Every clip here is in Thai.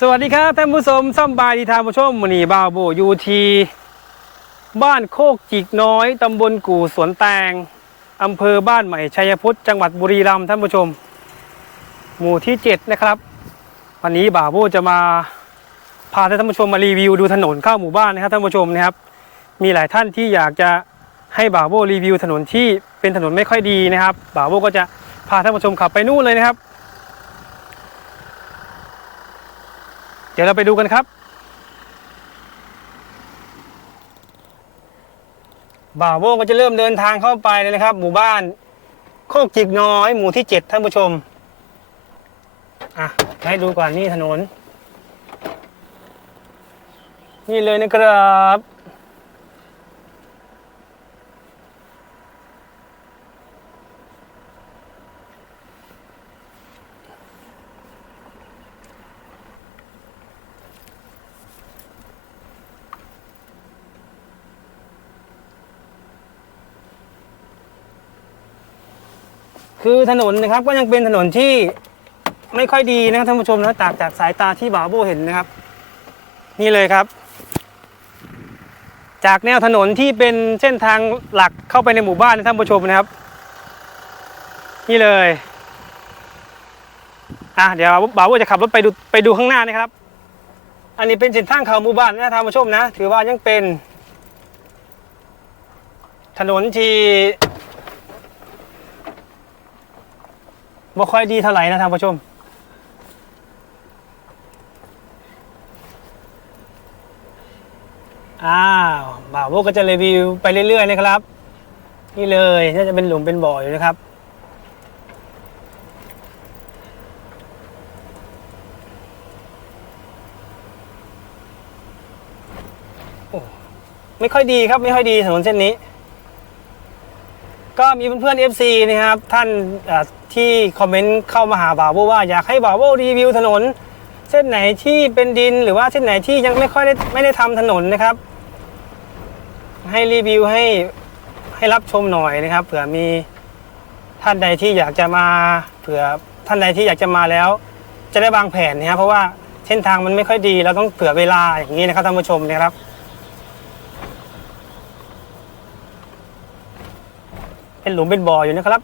สวัสดีครับท่านผู้ชมซ่อมบายดีทางผู้ชมมนีบาวโบยูทีบ้านโคกจิกน้อย ตำบลกู่สวนแตงอำเภอบ้านใหม่ชัยพุทธจังหวัดบุรีรัมย์ท่านผู้ชม หมู่ที่ 7 นะครับ วันนี้บ่าวโบจะมาพาท่านผู้ชมมารีวิวดูถนนเข้าหมู่บ้านนะครับท่านผู้ชมนะครับ มีหลายท่านที่อยากจะให้บ่าวโบรีวิวถนนที่เป็นถนนไม่ค่อยดีนะครับบ่าวโบก็จะพาท่านผู้ชมขับไปนู่นเลยนะครับ เดี๋ยวเราไปดูกันครับ บ่าวโบก็จะเริ่มเดินทางเข้าไปเลยนะครับ หมู่บ้าน โคกจิกน้อย หมู่ที่เจ็ดท่านผู้ชม อะ ให้ดูก่อนนี่ถนน นี่เลยนะครับ คือถนนนะครับก็ยังเป็นถนนที่ไม่ค่อยดีนะครับท่านผู้ชมนะจากจากสายตาที่บ่าวโบเห็นนะครับ นี่เลยครับ จากแนวถนนที่เป็นเส้นทางหลักเข้าไปในหมู่บ้านนะท่านผู้ชมนะครับ นี่เลยอะเดี๋ยวบ่าวโบจะขับรถไปดูไปดูข้างหน้านะครับ อันนี้เป็นเส้นทางเข้าหมู่บ้านนะท่านผู้ชมนะ ถือว่ายังเป็น ถนนที่ บ่ค่อยดีเท่าไหร่นะท่านผู้ชม อ้าวบ่าวโบก็จะรีวิวไปเรื่อยๆนะครับ นี่เลยน่าจะเป็นหลุมเป็นบ่ออยู่นะครับโอ้ไม่ค่อยดีครับไม่ค่อยดีถนนเส้นนี้ ก็มีเพื่อนๆ FC นะครับท่านที่คอมเมนต์เข้ามาหาบ่าวโบว่าอยากให้บ่าวโบรีวิวถนน เส้นไหนที่เป็นดินหรือว่าเส้นไหนที่ยังไม่ค่อยได้ไม่ได้ทำถนนนะครับ ให้รีวิวให้ให้รับชมหน่อยนะครับ เผื่อมีท่านใดที่อยากจะมาเผื่อท่านใดที่อยากจะมาแล้ว จะได้วางแผนนะครับเพราะว่าเส้นทางมันไม่ค่อยดีเราต้องเผื่อเวลาอย่างนี้นะครับท่านผู้ชมนะครับ เป็นหลุมเป็นบ่ออยู่นะครับ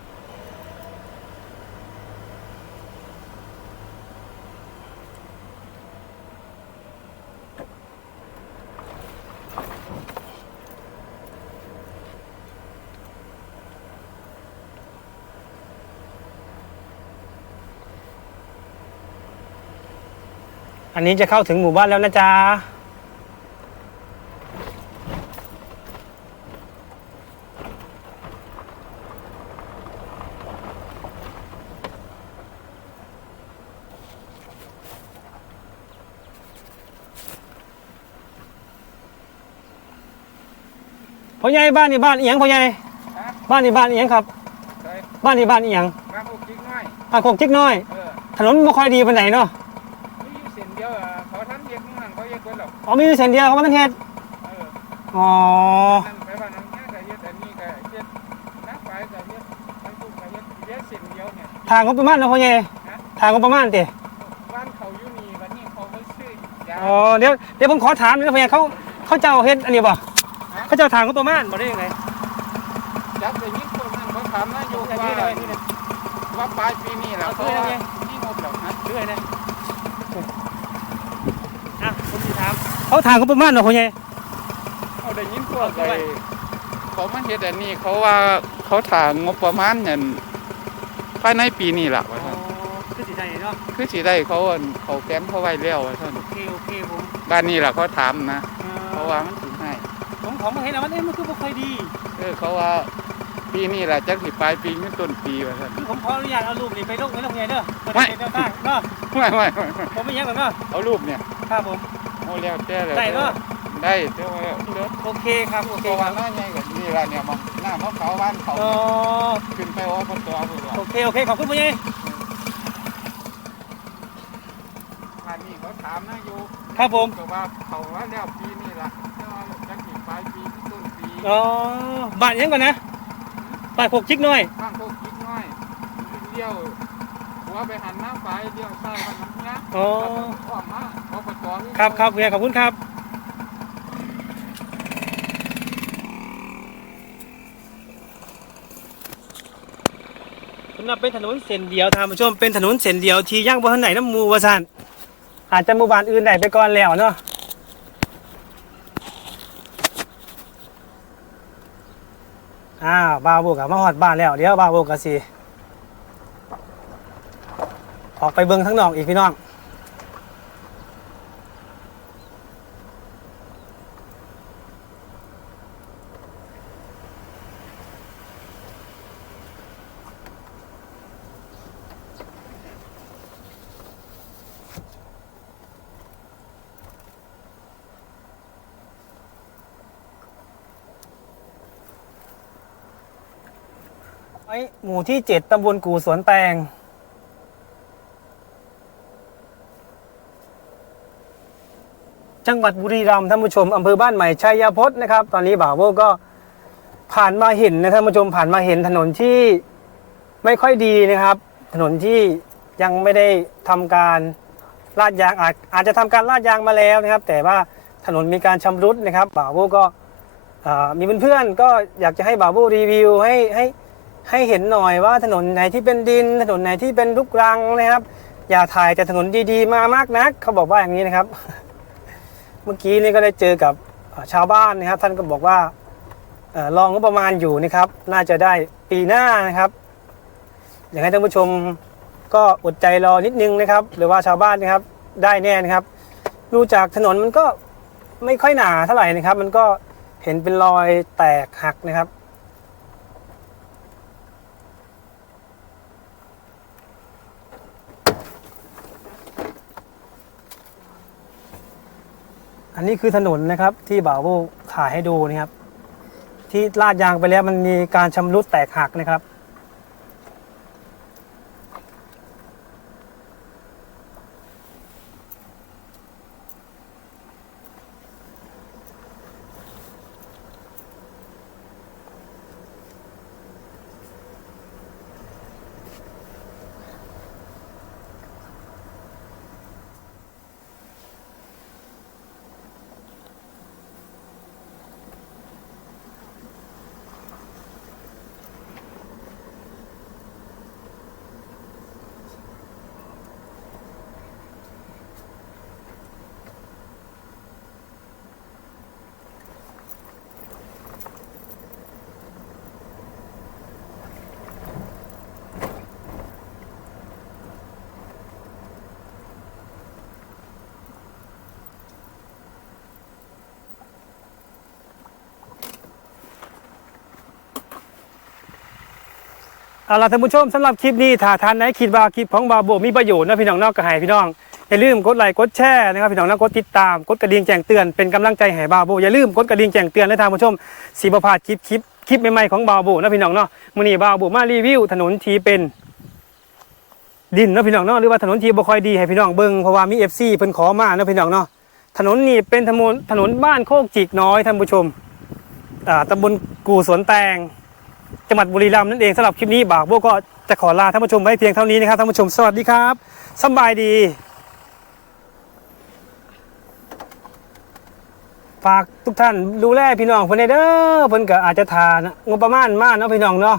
อันนี้จะเข้าถึงหมู่บ้านแล้วนะจ๊ะ พ่อใหญ่บ้านนี่บ้านอีหยังพ่อใหญ่ฮะบ้านนี่บ้านอีหยังครับใช่บ้านนี่บ้านอีหยังมาพวกจิ๊กน้อยบ้านโคกจิกน้อยเออถนนไม่ค่อยดีปานไหนเนาะมีอยู่เส้นเดียวอะเขาทำเย็นนั่นเขาเย็นเบิดหรอกอ๋อมีอยู่เส้นเดียวเขาไม่ทันเฮ็ดเอออ๋อนั่นไปบ้านนั้นเนี่ยก็เย็นแต่นี่ก็เย็นนักไปก็เย็นไปทุกก็เย็นเย็นเส้นเดียวเนี่ยทางก็ประมาณเนาะพ่อใหญ่ฮะทางก็ประมาณติบ้านเขาอยู่นี่วันนี้เขาไปซื้อยาอ๋อเดี๋ยวเดี๋ยวผมขอถามหนะพ่อใหญ่เขาเขาเจ้าเฮ็ดอันนี้บ่ เขาเจ้าทางก็ประมาณบ่ได้ยังไงจับไปยิงคนนั้นเขาถามนะอยู่ว่าว่าปลายปีนี้แหละเขาว่านี่งบหรอกนะเรื่อยนะอะผมสิถามเขาทางก็ประมาณเนาะพ่อใหญ่เขาได้ยินพวกไอ้เขามาเฮ็ดอันนี้เขาว่าเขาถางงบประมาณเนี่ยภายในปีนี้แหละว่าท่านคือสิได้เนาะคือสิได้เขาอั่นเขาแก้มเขาไว้แล้วว่าท่านโอเคโอเคผมบ้านนี้แหละเขาถามนะอ่เขาว่ามันถึงให้ผม ของมาเห็นแล้วมันเอ๊ะมันคือบ่ค่อยดี เออเขาว่าปีนี้แหละจักสิปลายปีขึ้นต้นปีว่าท่านคือผมขออนุญาตเอารูปนี้ไปลงไว้แล้วพ่อใหญ่เด้อบ่ไม่ได้เป็นแนวทางเนาะไม่ไม่ไม่ไม่ผมไม่ยังหรอกเนาะเอารูปเนี่ยครับผมเอาแล้วแต่เลยได้เนาะได้แต่ว่าเด้อโอเคครับโอเคตัวคว่ารับหน้าใหญ่กับนี่ละเนี่ยมองหน้ามะเขาบ้านเขาอ๋อขึ้นไปว่าบนตัวเพื่อโอเคโอเคขอบคุณพ่อใหญ่บ้านนี้เขาถามนะอยู่ครับผม ก็ว่าเขาว่าแล้วปีนี้ละแต่ว่าจักสิป ลายปีขึ้นต้นปีอ๋อบ้านยังก่อนนะบ้านโคกจิกน้อยบ้านโคกคิดน้อยเลี้ยวหัวไปหันหน้าไปเลี้ยวซ้ายไปน้ำเนี้ยอ๋อออกมาครับครับคุณยายขอบคุณครับ สำหรับเป็นถนนเส้นเดียวท่านผู้ชมเป็นถนนเส้นเดียวที่ย่างบนถนนไหนน้ำมูวาสันอาจจะหมู่บ้านอื่นได้ไปก่อนแล้วเนาะ อ้าวบาวโบกับมาหอดบ้านแล้ว เดี๋ยวบาวโบกับสิออกไปเบิ้งทั้งนอกอีกพี่น้อง หมู่ที่เจ็ดตำบลกูสวนแตง จังหวัดบุรีรัมย์ท่านผู้ชมอำเภอบ้านใหม่ชัยพจน์นะครับ ตอนนี้บ่าวโบก็ผ่านมาเห็นนะท่านผู้ชมผ่านมาเห็นถนนที่ไม่ค่อยดีนะครับ ถนนที่ยังไม่ได้ทำการลาดยางอาจอาจจะทำการลาดยางมาแล้วนะครับ แต่ว่าถนนมีการชำรุดนะครับบ่าวโบก็มีเพื่อนๆก็อยากจะให้บ่าวโบรีวิวให้ให้ ให้เห็นหน่อยว่าถนนไหนที่เป็นดิน ถนนไหนที่เป็นลูกรังนะครับ อย่าถ่ายแต่ถนนดีๆ มามากนัก เขาบอกว่าอย่างนี้นะครับ เมื่อกี้นี่ก็ได้เจอกับชาวบ้านนะครับ ท่านก็บอกว่าเอ่อรองงบประมาณอยู่นะครับ น่าจะได้ปีหน้านะครับ อยากให้ท่านผู้ชมก็อดใจรอนิดนึงนะครับ หรือว่าชาวบ้านนะครับได้แน่นะครับ ดูจากถนนมันก็ไม่ค่อยหนาเท่าไหร่นะครับ มันก็เห็นเป็นรอยแตกหักนะครับ อันนี้คือถนนนะครับที่บ่าวโบถ่ายให้ดูนะครับ ที่ลาดยางไปแล้วมันมีการชำรุดแตกหักนะครับ เอาล่ะท่านผู้ชมสำหรับคลิปนี้ถ้าท่านไหนคิดว่าคลิปของบาโบมีประโยชน์นะพี่น้องนอกก็ให้พี่น้องอย่าลืมกดไลค์กดแชร์นะครับพี่น้องแล้วกดติดตามกดกระดิ่งแจ้งเตือนเป็นกำลังใจให้บาโบอย่าลืมกดกระดิ่งแจ้งเตือนและท่านผู้ชมสีบพลาดคลิปคลิปคลิปใหม่ๆของบาโบนะพี่น้องเนาะมื้อนี้บาโบมารีวิวถนนที่เป็น ดินนะพี่น้องเนาะหรือว่าถนนที่บ่ค่อยดีให้พี่น้องเบิ่งเพราะว่ามี FC เพิ่นขอมานะพี่น้องเนาะถนนนี้เป็นถนนถนนบ้านโคกจิกน้อยท่านผู้ชมอ่าตำบลกูสวนแตง จังหวัดบุรีรัมย์นั่นเองสำหรับคลิปนี้บ่าวโบก็จะขอลาท่านผู้ชมไว้เพียงเท่านี้นะครับท่านผู้ชมสวัสดีครับสบายดี ฝากทุกท่านดูแลพี่น้องเพิ่นได้เด้อเพิ่นก็อาจจะทานงบประมาณมากเนาะพี่น้องเนาะ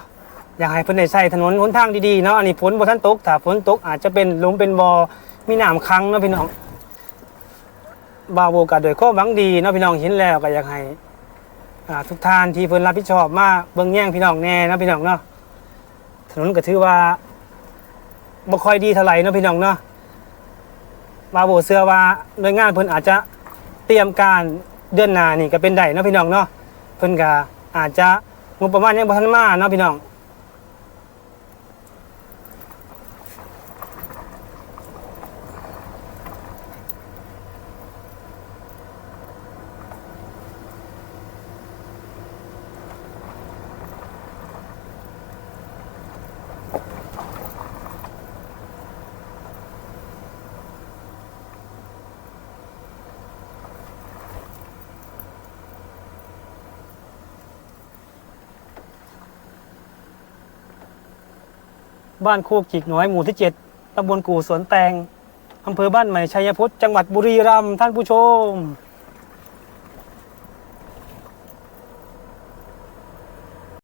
อยากให้เพิ่นได้ใช้ถนนหนทางดีๆเนาะอันนี้ฝนบ่ทันตกถ้าฝนตกอาจจะเป็นหลุมเป็นบ่อมีน้ำขังเนาะพี่น้องบ่าวโบก็ด้วยความหวังดีเนาะพี่น้องเห็นแล้วก็อยากให้ อ่าทุกท่านที่เพิ่นรับผิดชอบมาเบิ่งแย่งพี่น้องแน่นะพี่น้องเนาะถนนก็ถือว่าบ่ค่อยดีเท่าไหร่เนาะพี่น้องเนาะบาโบเสือว่าหน่วยงานเพิ่นอาจจะเตรียมการเดือนหน้านี่ก็เป็นได้เนาะพี่น้องเนาะเพิ่นก็อาจจะงบประมาณยังบ่ทันมาเนาะพี่น้อง บ้านโคกจิกน้อยหมู่ที่ 7ตำบลกู่สวนแตงอำเภอบ้านใหม่ชัยพฤทธิ์จังหวัดบุรีรัมย์ท่านผู้ชม